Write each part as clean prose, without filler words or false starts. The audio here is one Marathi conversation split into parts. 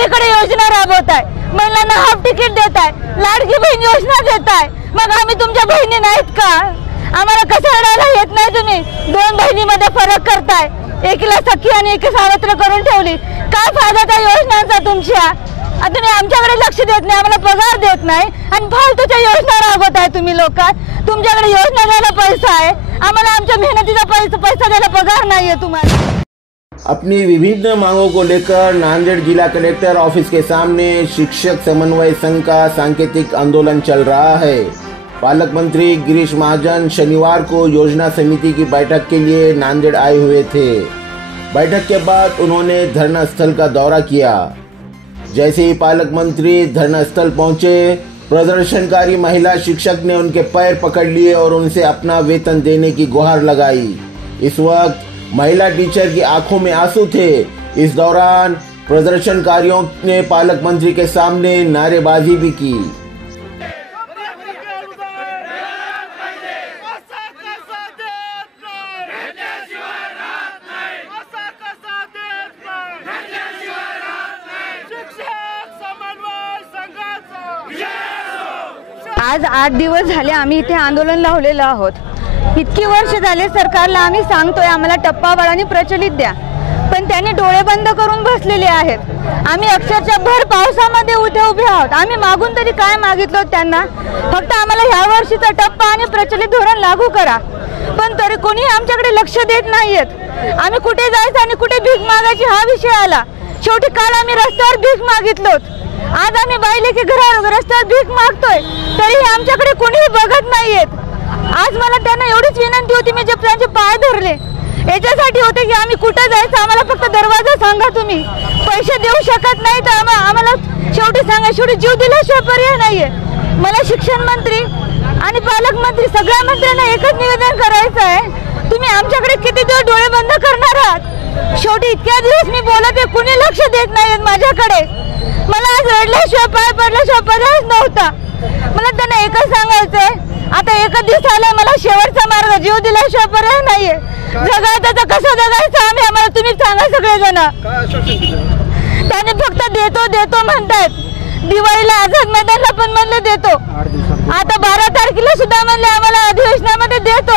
सगळीकडे योजना राबवताय, महिलांना हाफ तिकीट देताय, लाडकी बहीण योजना देताय, मग आम्ही तुमच्या बहिणी नाहीत का? आम्हाला कसं रडायला येत नाही? तुम्ही दोन बहिणीमध्ये फरक करताय, एकीला सखी आणि एकी सावत्र करून ठेवली. काय फायदा त्या योजनांचा तुमच्या? तुम्ही आमच्याकडे लक्ष देत नाही, आम्हाला पगार देत नाही आणि फालतूच्या योजना राबवताय तुम्ही लोक. तुमच्याकडे योजना द्यायला पैसा आहे, आम्हाला आमच्या मेहनतीचा पैसा द्यायला पगार नाहीये तुम्हाला. अपनी विभिन्न मांगों को लेकर नांदेड़ जिला कलेक्टर ऑफिस के सामने शिक्षक समन्वय संघ का सांकेतिक आंदोलन चल रहा है. पालक मंत्री गिरीश महाजन शनिवार को योजना समिति की बैठक के लिए नांदेड़ आए हुए थे. बैठक के बाद उन्होंने धरना स्थल का दौरा किया. जैसे ही पालक मंत्री धरना स्थल पहुंचे, प्रदर्शनकारी महिला शिक्षक ने उनके पैर पकड़ लिए और उनसे अपना वेतन देने की गुहार लगाई. इस वक्त महिला टीचर की आंखों में आंसू थे. इस दौरान प्रदर्शनकारियों ने पालक मंत्री के सामने नारेबाजी भी की. आज 8 दिवस झाले आम्ही इथे आंदोलन लावलेलं आहोत. इतकी वर्ष झाले सरकारला आम्ही सांगतोय आम्हाला टप्पावाढानी प्रचलित द्या, पण त्यांनी डोळे बंद करून बसलेले आहेत. आम्ही अक्षरशः भर पावसामध्ये उभे आहोत. आम्ही मागून तरी काय मागितलं त्यांना? फक्त आम्हाला ह्या वर्षीचा टप्पा आणि प्रचलित धोरण लागू करा, पण तरी कोणी आमच्याकडे लक्ष देत नाहीयेत. आम्ही कुठे जायचं आणि कुठे भीक मागायची हा विषय आला. शेवटी काल आम्ही रस्त्यावर भीक मागितलो. आज आम्ही बाईले की घरावर रस्त्यावर भीक मागतोय, तरी आमच्याकडे कोणीही बघत नाहीयेत. आज मला त्यांना एवढीच विनंती होती, मी जे त्यांचे पाय धरले याच्यासाठी होते की आम्ही कुठे जायचं, आम्हाला फक्त दरवाजा सांगा. तुम्ही पैसे देऊ शकत नाही तर आम्हाला शेवटी सांगा. शेवटी जीव दिल्याशिवाय पर्याय नाहीये. मला शिक्षण मंत्री आणि पालकमंत्री सगळ्या मंत्र्यांना एकच निवेदन करायचं आहे, तुम्ही आमच्याकडे किती दिवस डोळे बंद करणार आहात? शेवटी इतक्या दिवस मी बोलते, कुणी लक्ष देत नाहीयेत माझ्याकडे. मला आज रडल्याशिवाय पाय पडल्याशिवाय पर्यायच नव्हता. मला त्यांना एकच सांगायचंय, आता एकच दिवस आला, मला शेवटचा मार्ग, जीव दिल्याशिवाय पर्याय नाहीये. जगायचं कसं जगायचं आम्हाला तुम्ही सांगा सगळेजण. त्याने फक्त देतो देतो म्हणतायत. दिवाळीला आझाद मैदानला पण म्हणले देतो, आता 12 तारखेला सुद्धा म्हणले आम्हाला अधिवेशनामध्ये देतो.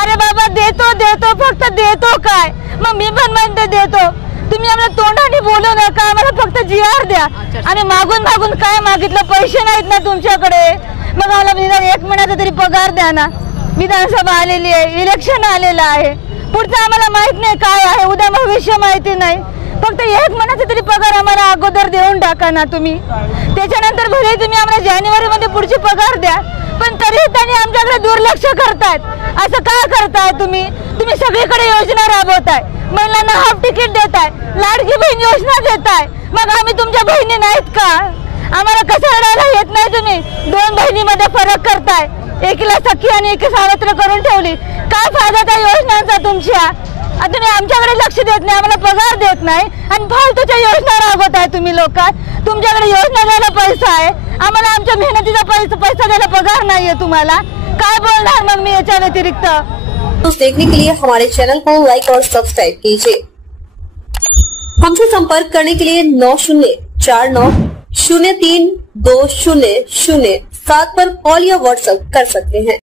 अरे बाबा देतो देतो, फक्त देतो काय? मग मी पण म्हणते देतो. तुम्ही आम्हाला तोंडाने बोलू नका, आम्हाला फक्त GR द्या. आणि मागून मागून काय मागितलं? पैसे नाहीत ना तुमच्याकडे, मग आम्हाला निदान 1 महिन्याचा तरी पगार द्या ना. विधानसभा आलेली आहे, इलेक्शन आलेलं आहे, पुढचं आम्हाला माहित नाही काय आहे, उद्या भविष्य माहिती नाही. फक्त 1 महिन्याचा तरी पगार आम्हाला अगोदर देऊन टाका ना तुम्ही. त्याच्यानंतर भले तुम्ही आम्हाला जानेवारीमध्ये पुढची पगार द्या, पण तरी त्यांनी आमच्याकडे दुर्लक्ष करतायत. असं का करताय तुम्ही? तुम्ही सगळीकडे योजना राबवताय, महिलांना हाफ तिकीट देताय, लाडकी बहीण योजना देताय, मग आम्ही तुमच्या बहिणी नाहीत का? आम्हाला कसं रडायला येत नाही? तुम्ही दोन बहिणीमध्ये फरक करताय, एकीला सखी आणि एकी सावत्र करून ठेवली. काय फायदा त्या योजनांचा तुमच्या? तुम्ही आमच्याकडे लक्ष देत नाही, आम्हाला पगार देत नाही आणि फालतूच्या योजना राबवताय तुम्ही लोक. तुमच्याकडे योजना द्यायला पैसा आहे, आम्हाला आमच्या मेहनतीचा पैसा द्यायला पगार नाहीये तुम्हाला. काय बोलणार मग मी याच्या व्यतिरिक्त? देखने के लिए हमारे चैनल को लाइक और सब्सक्राइब कीजिए. हमसे संपर्क करने के लिए 9049032007 पर कॉल या व्हाट्सएप कर सकते हैं.